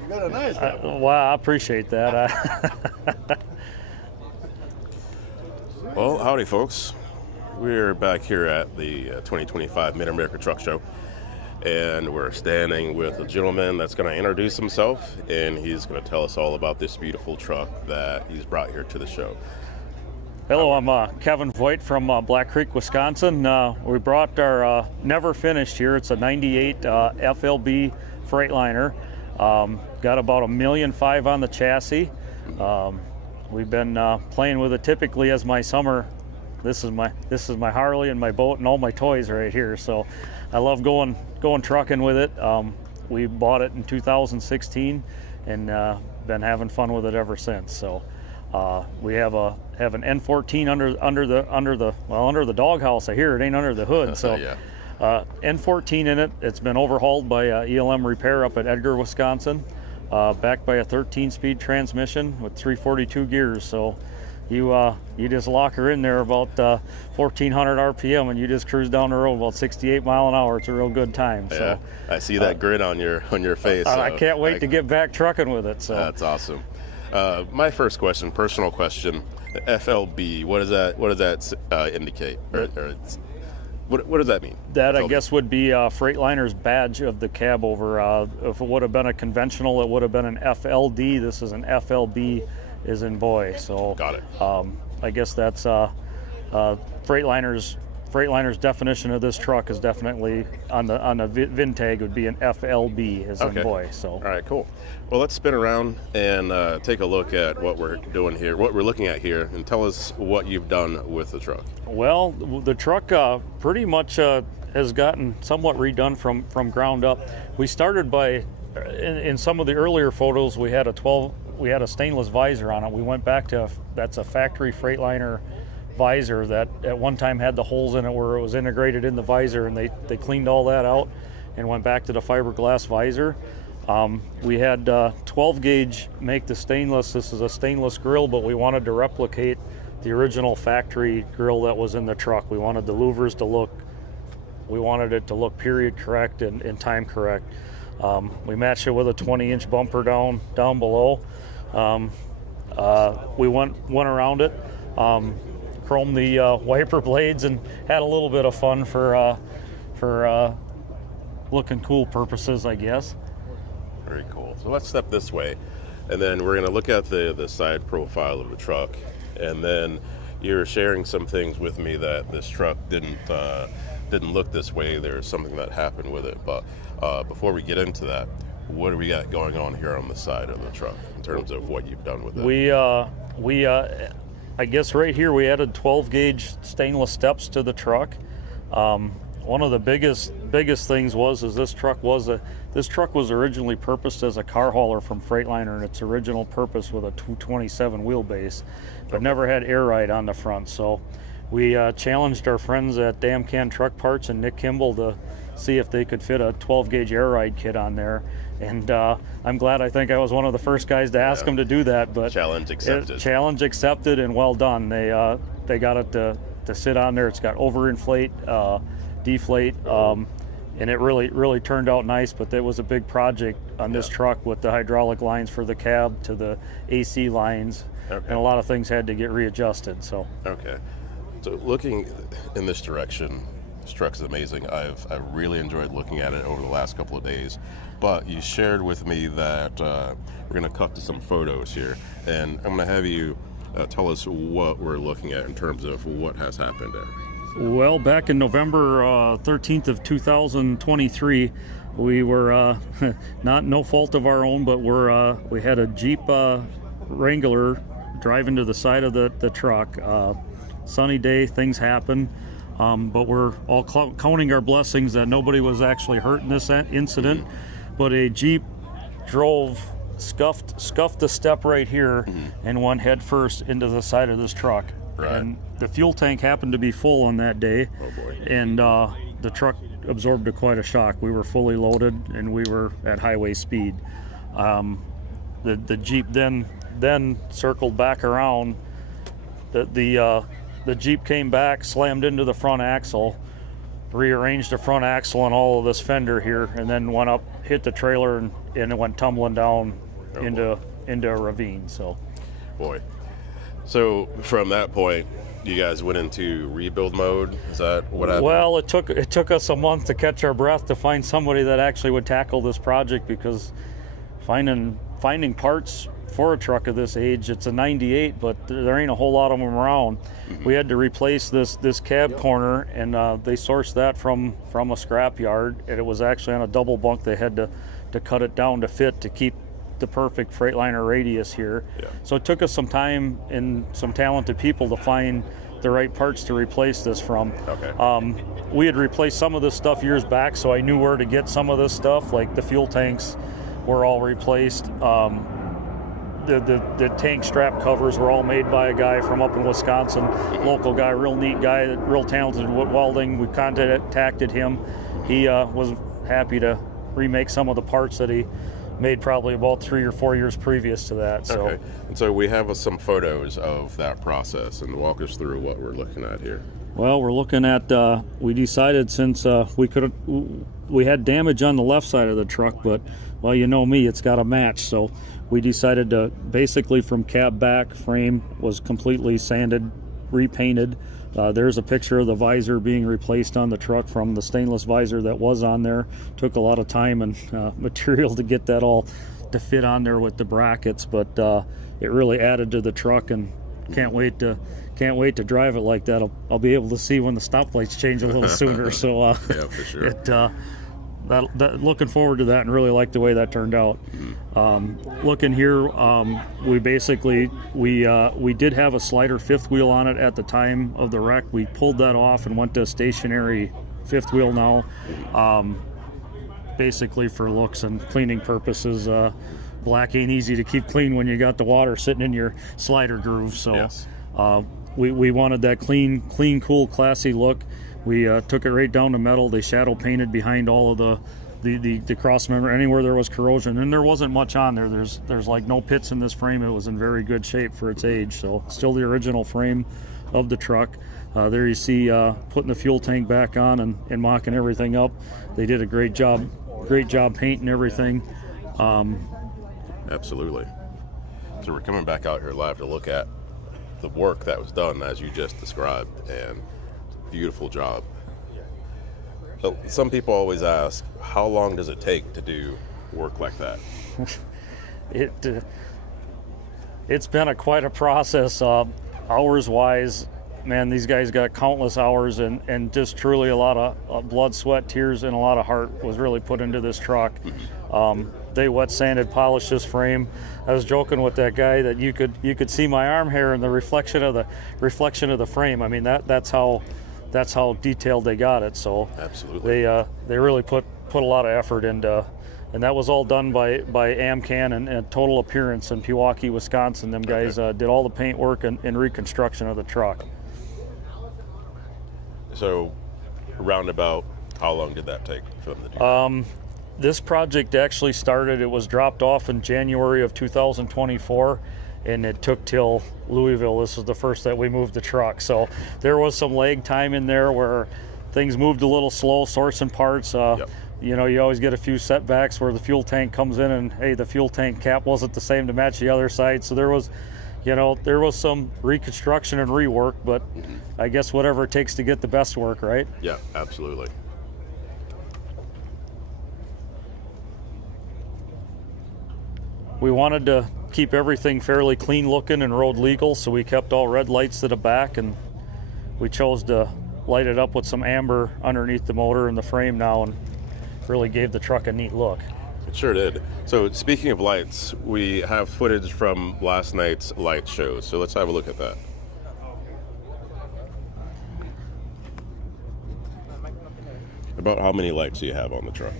You got a nice one. Well, I appreciate that. Well, howdy, folks. We're back here at the 2025 Mid-America Truck Show, and we're standing with a gentleman that's going to introduce himself, and he's going to tell us all about this beautiful truck that he's brought here to the show. Hello, I'm Kevin Voigt from Black Creek, Wisconsin. We brought our never finished here. It's a 98 FLB Freightliner. Got about 1.5 million on the chassis. We've been playing with it typically as my summer. This is my Harley and my boat and all my toys right here. So I love going trucking with it. We bought it in 2016 and been having fun with it ever since. So we have an N14 under the doghouse. I hear it ain't under the hood. So Yeah. N14 in it. It's been overhauled by ELM Repair up at Edgar, Wisconsin. Backed by a 13-speed transmission with 342 gears. So you just lock her in there about 1,400 RPM and you just cruise down the road about 68 mile an hour. It's a real good time. Yeah, So I see that grin on your face. I can't wait to get back trucking with it. So That's awesome. My first question, personal question, FLB. What does that indicate? What does that mean? That, FLB? I guess, would be Freightliner's badge of the Cabover. If it would have been a conventional, it would have been an FLD. This is an FLB, as in boy. So Got it. I guess that's Freightliner's definition of this truck is definitely on the VIN tag would be an FLB, as in boy. So All right, cool. Well, let's spin around and take a look at what we're doing here, what we're looking at here, and tell us what you've done with the truck. Well, the truck pretty much has gotten somewhat redone from ground up. We started by, in some of the earlier photos, we had a stainless visor on it. We went back to, that's a factory Freightliner visor that at one time had the holes in it where it was integrated in the visor, and they cleaned all that out and went back to the fiberglass visor. We had 12 gauge make the stainless. This is a stainless grill, but we wanted to replicate the original factory grill that was in the truck. We wanted the louvers to look, it to look period correct and time correct. We matched it with a 20-inch bumper down below. We went around it, chromed the wiper blades, and had a little bit of fun for looking cool purposes, I guess. Very cool. So let's step this way, and then we're going to look at the side profile of the truck, and then you're sharing some things with me that this truck didn't look this way. There's something that happened with it. But before we get into that, what do we got going on here on the side of the truck in terms of what you've done with it? We I guess right here we added 12 gauge stainless steps to the truck. One of the biggest things was this truck was originally purposed as a car hauler from Freightliner, and its original purpose with a 227 wheelbase, but never had air ride on the front. So we challenged our friends at Damn Can Truck Parts and Nick Kimball to see if they could fit a 12 gauge air ride kit on there. And I'm glad, I think I was one of the first guys to ask them to do that. But Challenge accepted. Challenge accepted, and well done. They got it to sit on there. It's got overinflate, deflate, and it really turned out nice. But there was a big project on this truck with the hydraulic lines for the cab to the AC lines, and a lot of things had to get readjusted. So looking in this direction, this truck is amazing. I've really enjoyed looking at it over the last couple of days. But you shared with me that we're going to cut to some photos here, and I'm going to have you tell us what we're looking at in terms of what has happened there. Well, back in November 13th of 2023, we were no fault of our own, but we had a Jeep Wrangler driving to the side of the truck. Sunny day, things happen. But we're all counting our blessings that nobody was actually hurt in this incident. But a Jeep scuffed the step right here and went head first into the side of this truck. Right. And the fuel tank happened to be full on that day. Oh boy. And the truck absorbed quite a shock. We were fully loaded and we were at highway speed. The Jeep then circled back around. The Jeep came back, slammed into the front axle, rearranged the front axle and all of this fender here, and then went up hit the trailer and it went tumbling down into a ravine. So, boy. So from that point, you guys went into rebuild mode. Is that what happened? Well, it took us a month to catch our breath to find somebody that actually would tackle this project, because finding parts for a truck of this age, it's a 98, but there ain't a whole lot of them around. We had to replace this cab corner, and they sourced that from a scrap yard, and it was actually on a double bunk. They had to cut it down to fit to keep the perfect Freightliner radius here. Yeah. So it took us some time and some talented people to find the right parts to replace this from. Okay. We had replaced some of this stuff years back, so I knew where to get some of this stuff, like the fuel tanks were all replaced. The tank strap covers were all made by a guy from up in Wisconsin, local guy, real neat guy, real talented with welding. We contacted him. He was happy to remake some of the parts that he made probably about 3 or 4 years previous to that. So. Okay. And so we have some photos of that process, and walk us through what we're looking at here. Well, we're looking at, we decided since we had damage on the left side of the truck, but, well, you know me, it's got to match. So we decided to, basically from cab back, frame was completely sanded, repainted. There's a picture of the visor being replaced on the truck from the stainless visor that was on there. Took a lot of time and material to get that all to fit on there with the brackets, but it really added to the truck, and can't wait to drive it like that. I'll be able to see when the stoplights change a little sooner. So yeah, for sure. Looking forward to that, and really like the way that turned out. Looking here, we basically we did have a slider fifth wheel on it at the time of the wreck. We pulled that off and went to a stationary fifth wheel now, basically for looks and cleaning purposes. Black ain't easy to keep clean when you got the water sitting in your slider groove. So yes. We wanted that clean, cool, classy look. We took it right down to metal. They shadow painted behind all of the cross member, anywhere there was corrosion, and there wasn't much on there. There's like no pits in this frame. It was in very good shape for its age. So still the original frame of the truck. There you see putting the fuel tank back on and mocking everything up. They did a great job painting everything. Absolutely. So we're coming back out here live to look at the work that was done as you just described, and beautiful job. So some people always ask, how long does it take to do work like that? It's been quite a process. Hours wise, man, these guys got countless hours, and just truly a lot of blood, sweat, tears, and a lot of heart was really put into this truck. They wet sanded, polished this frame. I was joking with that guy that you could see my arm hair in the reflection of the frame. I mean, that's how detailed they got it. So absolutely, they really put a lot of effort into, and that was all done by Amcan and Total Appearance in Pewaukee, Wisconsin. Them guys did all the paint work and reconstruction of the truck. So, roundabout, how long did that take for them to do? This project actually started, it was dropped off in January of 2024, and it took till Louisville. This was the first that we moved the truck. So there was some lag time in there where things moved a little slow, sourcing parts. Yep. You know, you always get a few setbacks where the fuel tank comes in and, hey, the fuel tank cap wasn't the same to match the other side. So there was some reconstruction and rework, but I guess whatever it takes to get the best work, right? Yeah, absolutely. We wanted to keep everything fairly clean looking and road legal, so we kept all red lights to the back, and we chose to light it up with some amber underneath the motor and the frame now, and really gave the truck a neat look. It sure did. So speaking of lights, we have footage from last night's light show, so let's have a look at that. About how many lights do you have on the truck?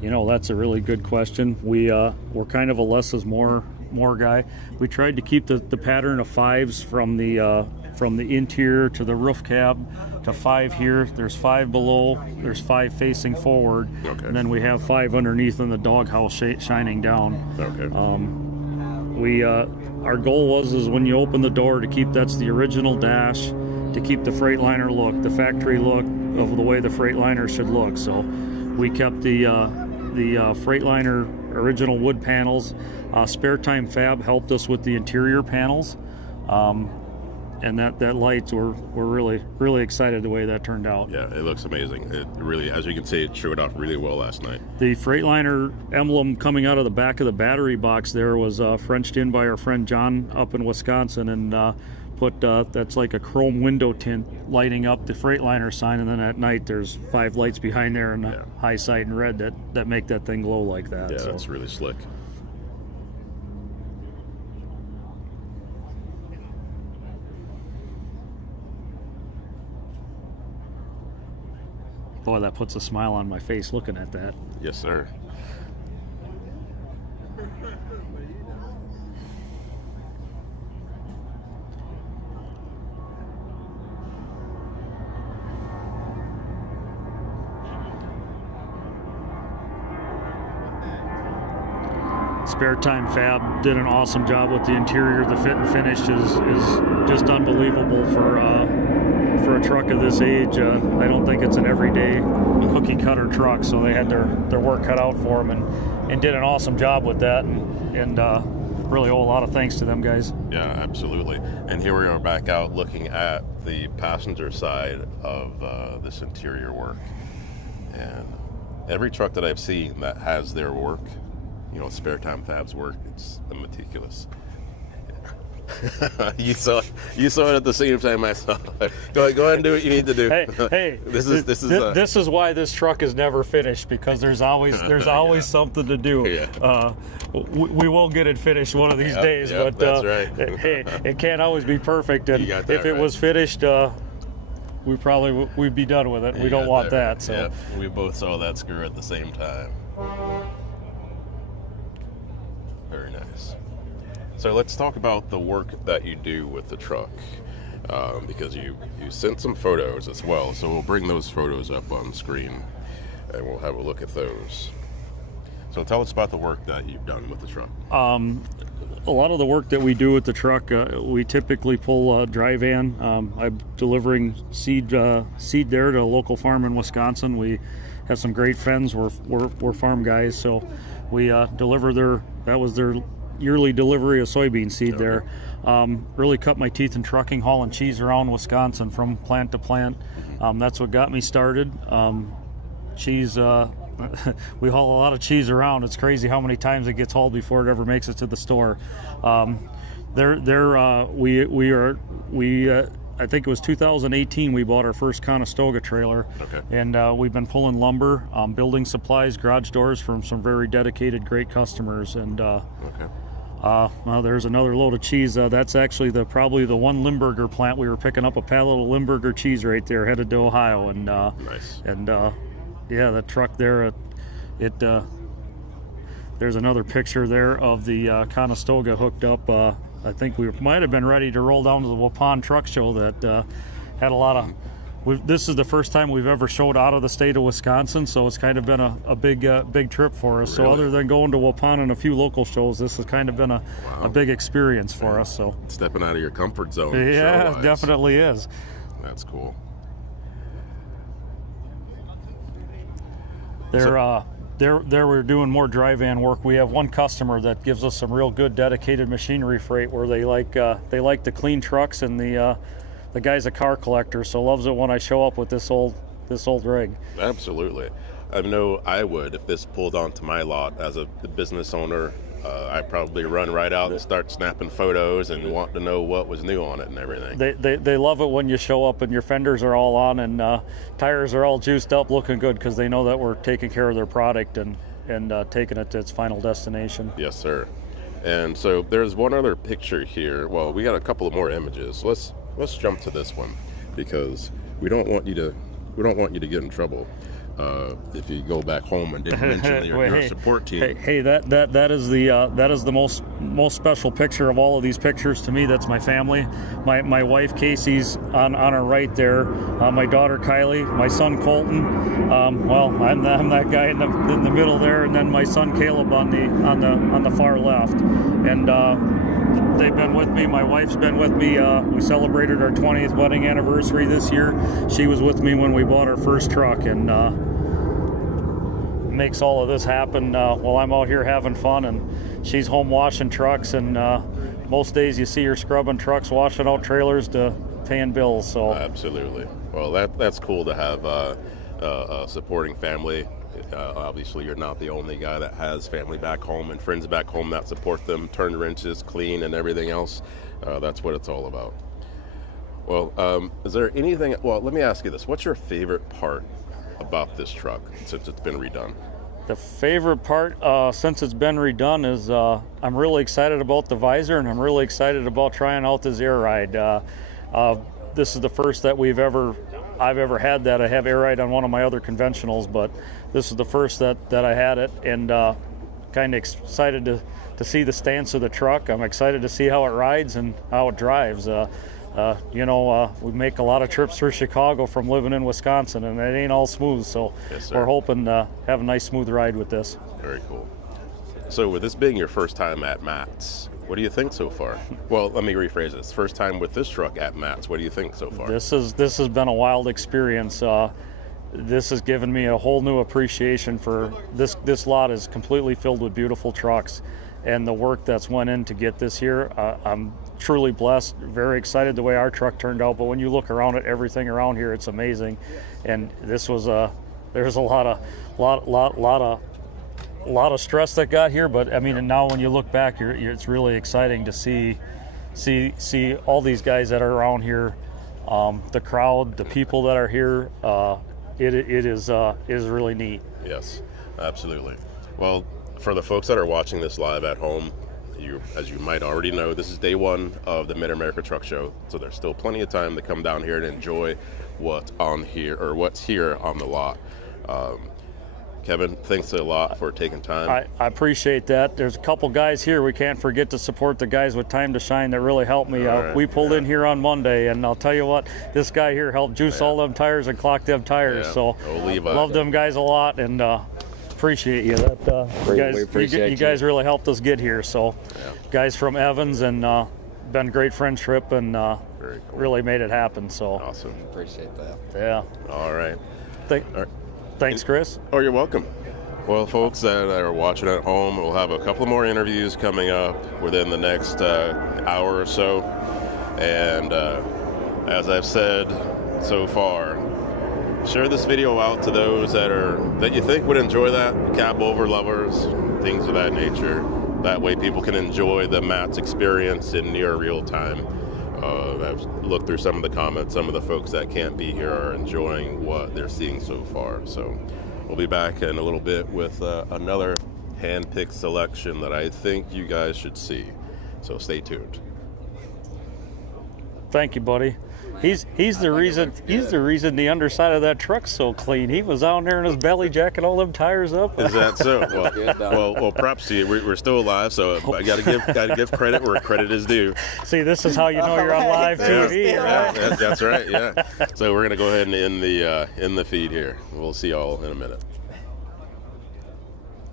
You know, that's a really good question. We're kind of a less is more guy. We tried to keep the pattern of fives from the interior to the roof cab to 5 here. There's 5 below. There's 5 facing forward, okay. And then we have 5 underneath in the doghouse shining down. Okay. Our goal is when you open the door to keep that's the original dash, to keep the Freightliner look, the factory look of the way the Freightliner should look. So we kept the Freightliner original wood panels. Spare Time Fab helped us with the interior panels, and that lights, we're really excited the way that turned out. Yeah, it looks amazing. It really, as you can see, it showed off really well last night. The Freightliner emblem coming out of the back of the battery box there was Frenched in by our friend John up in Wisconsin, and put that's like a chrome window tint lighting up the Freightliner sign, and then at night there's 5 lights behind there in the high sight and red that make that thing glow like that. Yeah, so that's really slick. Boy, that puts a smile on my face looking at that. Yes, sir. Spare Time Fab did an awesome job with the interior. The fit and finish is just unbelievable for a truck of this age. I don't think it's an everyday cookie cutter truck, so they had their work cut out for them and did an awesome job with that, and really owe a lot of thanks to them guys. Yeah, absolutely. And here we are back out looking at the passenger side of this interior work, and every truck that I've seen that has their work, you know, Spare Time Fab's work, it's meticulous. you saw it at the same time I saw it. Go ahead and do what you need to do. Hey, this is why this truck is never finished, because there's always something to do. Yeah. We will get it finished one of these days, but that's right. Hey, it can't always be perfect, and if it was finished, we'd be done with it. We don't want that. So we both saw that screw at the same time. Very nice. So let's talk about the work that you do with the truck, because you sent some photos as well. So we'll bring those photos up on screen, and we'll have a look at those. So tell us about the work that you've done with the truck. A lot of the work that we do with the truck, we typically pull dry van. I'm delivering seed there to a local farm in Wisconsin. We have some great friends. We're farm guys, so we deliver that was their yearly delivery of soybean seed there. Really cut my teeth in trucking, hauling cheese around Wisconsin from plant to plant. That's what got me started. Cheese, we haul a lot of cheese around. It's crazy how many times it gets hauled before it ever makes it to the store. I think it was 2018 we bought our first Conestoga trailer. Okay. And we've been pulling lumber, building supplies, garage doors from some very dedicated, great customers. And well, there's another load of cheese. That's actually probably the one Limburger plant. We were picking up a pallet of Limburger cheese right there, headed to Ohio. And nice. And yeah, the truck there, there's another picture there of the Conestoga hooked up. I think we might have been ready to roll down to the Waupun Truck Show that had a lot of. This is the first time we've ever showed out of the state of Wisconsin, so it's kind of been a big trip for us. Really? So other than going to Waupun and a few local shows, this has kind of been a big experience for us. So stepping out of your comfort zone. Yeah, it definitely is. That's cool. There we're doing more dry van work. We have one customer that gives us some real good dedicated machinery freight where they like the clean trucks, and the guy's a car collector, so loves it when I show up with this old rig. Absolutely. I know I would if this pulled onto my lot as a business owner. I'd probably run right out and start snapping photos and want to know what was new on it and everything. They love it when you show up and your fenders are all on and tires are all juiced up, looking good, because they know that we're taking care of their product and taking it to its final destination. Yes, sir. And so there's one other picture here. Well, we got a couple of more images. Let's jump to this one, because we don't want you to get in trouble. If you go back home and didn't mention your support team. Hey, that is the most special picture of all of these pictures to me. That's my family. My wife Casey's on our right there. My daughter Kylie, my son Colton. Well, I'm that guy in the middle there, and then my son Caleb on the far left. And they've been with me. My wife's been with me. We celebrated our 20th wedding anniversary this year. She was with me when we bought our first truck, and makes all of this happen while I'm out here having fun, and she's home washing trucks, and most days you see her scrubbing trucks, washing out trailers to paying bills. So absolutely. Well, that's cool to have a supporting family. Obviously, you're not the only guy that has family back home and friends back home that support them, turn wrenches, clean, and everything else. That's what it's all about. Well, is there anything? Well, let me ask you this: what's your favorite part about this truck since it's been redone? The favorite part since it's been redone is I'm really excited about the visor, and I'm really excited about trying out this air ride. This is the first that I've ever had that. I have air ride on one of my other conventionals, but this is the first that I had it, and kind of excited to see the stance of the truck. I'm excited to see how it rides and how it drives. We make a lot of trips through Chicago from living in Wisconsin, and it ain't all smooth, so yes, we're hoping to have a nice smooth ride with this. Very cool. So with this being your first time at Matt's, what do you think so far? Well, let me rephrase this. First time with this truck at Matt's, what do you think so far? This has been a wild experience. This has given me a whole new appreciation for this. This lot is completely filled with beautiful trucks, and the work that's went in to get this here. I'm truly blessed, very excited the way our truck turned out. But when you look around at everything around here, it's amazing. And this was there's a lot of stress that got here. But I mean, and now when you look back, it's really exciting to see all these guys that are around here, the crowd, the people that are here. It is really neat. Yes, absolutely. Well, for the folks that are watching this live at home, as you might already know, this is day one of the Mid-America Truck Show, so there's still plenty of time to come down here and enjoy what's here on the lot. Kevin, thanks a lot for taking time. I appreciate that. There's a couple guys here. We can't forget to support the guys with Time to Shine that really helped me. Right, we pulled in here on Monday, and I'll tell you what, this guy here helped juice all them tires and clock them tires. So love them guys a lot, and appreciate you. You guys really helped us get here. So guys from Evans, and been a great friendship, and very cool. Really made it happen. So awesome. Appreciate that. Yeah. All right. Thanks, Chris. Oh, you're welcome. Well, folks that are watching at home, we'll have a couple more interviews coming up within the next hour or so. And as I've said so far, share this video out to those that you think would enjoy that, Cabover lovers, things of that nature. That way people can enjoy the Matt's experience in near real time. I've looked through some of the comments. Some of the folks that can't be here are enjoying what they're seeing so far. So we'll be back in a little bit with another hand-picked selection that I think you guys should see. So stay tuned. Thank you, buddy. He's the reason the underside of that truck's so clean. He was out there in his belly jacking all them tires up. Is that so? Well, props to you. We're still alive, so I gotta give credit where credit is due. See, this is how you know you're on live TV. Yeah, that's right. Yeah. So we're gonna go ahead and end the feed here. We'll see y'all in a minute.